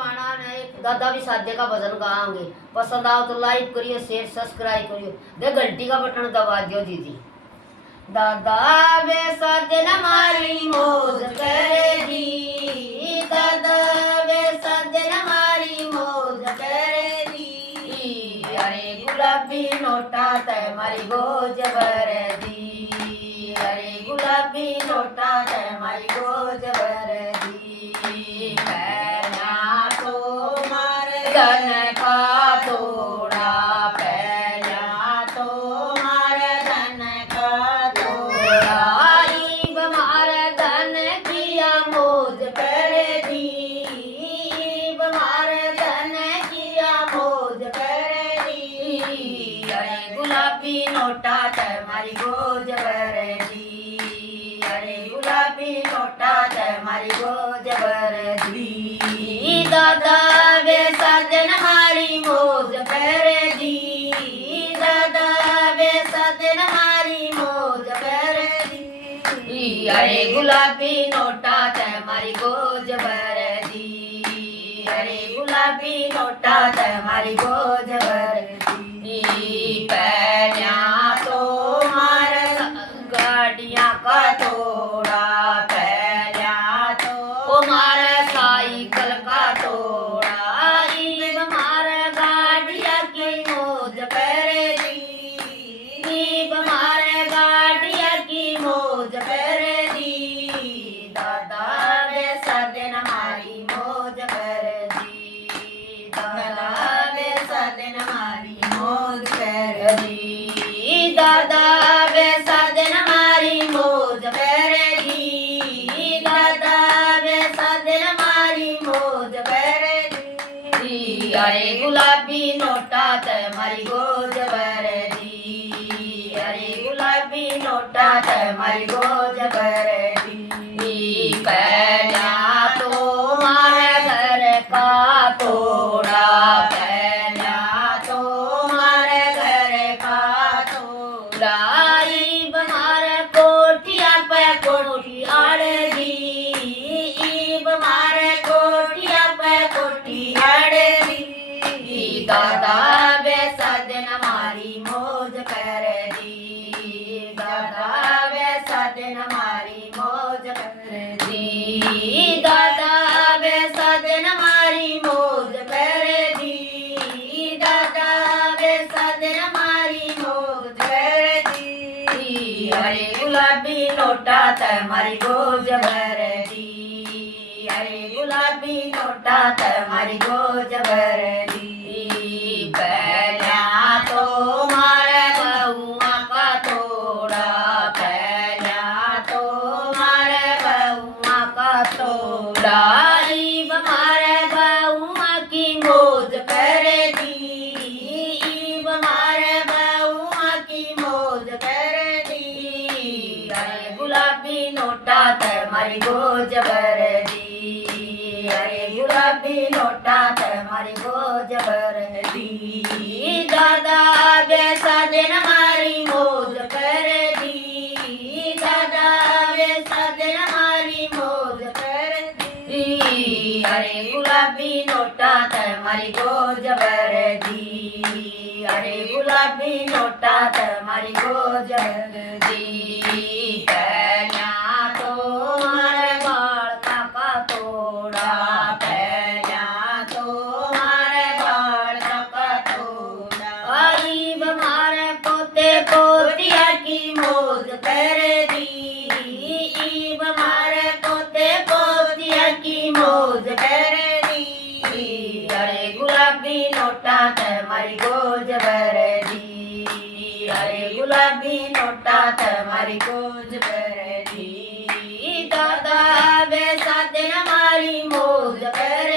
माना ने एक दादा भी सादे का भजन गाएंगे। पसंद आओ तो लाइक करिए, शेयर सब्सक्राइब करिए, दे घंटी का बटन दबा दियो दीदी। दादा वे सादे न मारी मौज करेगी, दादा वे सादे न मारी मौज करेगी। अरे गुलाबी नोटा ते मारी गोज भर दी, अरे गुलाबी नोटा ते मारी गोज भर दी। पहला तो मारे धन का तोड़ा, पहला तो मारे धन का तोड़ा। ईब मारे धन किया मौज कर दी, ईब मारे धन किया मौज कर दी। अरे गुलाबी नोटा ते मारी गोज भर दी, अरे गुलाबी नोटा ते मारी गोज भर दी। दादा वे साजन मारी मौज कर दी, दादा वे साजन मारी मौज कर दी। अरे गुलाबी नोटा ते मारी गोज भर दी, अरे गुलाबी नोटा ते मारी गोज भर दी। पहला तो मार गाड़ियां का तोड़ा, पहला तो मार साइकिल का तोड़ा। ईब मार गाड़ियां की मौज कर दी, ईब मार गाड़ियां की मौज कर दी। दादा वे सादन मारी मौज कर दी, दादा वे सादन मारी मौज कर दी। दादा वे सादन मारी मौज कर दी, दादा वे सादन मारी मौज कर दी। अरे गुलाबी नोटा ते मारी गोज भर दी, अरे गुलाबी नोटा ते मारी गोज भर दी। पहला तो मारे घर का तोड़ा, पहला तो मारे घर का तोड़ा। ईब मारे कोठिया पे कोठी आड़ दी, ईब मारे कोठिया पे कोठी आड़ दी। दादा वे सादन मारी मौज कर दी, दादा वे सादन मारी मौज कर दी। दादा वे सादन मारी मौज कर दी, दादा वे सादन मारी मौज कर दी। अरे गुलाबी नोटा ते मारी गोज भर दी, अरे गुलाबी नोटा ते मारी गोज भर दी। पहला तो मारे बहुआ का तोड़ा, पहला तो मारे बहुआ का तोड़ा। ईब मारे बहुआ की मौज कर दी, ईब मारे बहुआ की मौज कर दी। अरे गुलाबी नोटा ते मारी गोज भर दी, अरे गुलाबी नोटा ते मारी गोज भर दी। दादा वे सादन मारी मौज कर दी, दादा वे सादन मारी मौज कर दी। अरे गुलाबी नोटा ते मारी गोज भर दी, अरे गुलाबी नोटा ते मारी गोज भर दी। पहला तो मारे बाल का तोड़ा, पहला तो मारे बाल का तोड़ा। ईब मारे पोते पोतिया की मौज कर दी, ईब मारे पोते पोतिया की मौज कर दी। अरे गुलाबी नोटा ते मारी गोज भर दी, अरे गुलाबी नोटा ते मारी गोज भर दी। दादा वे सादन मारी मौज कर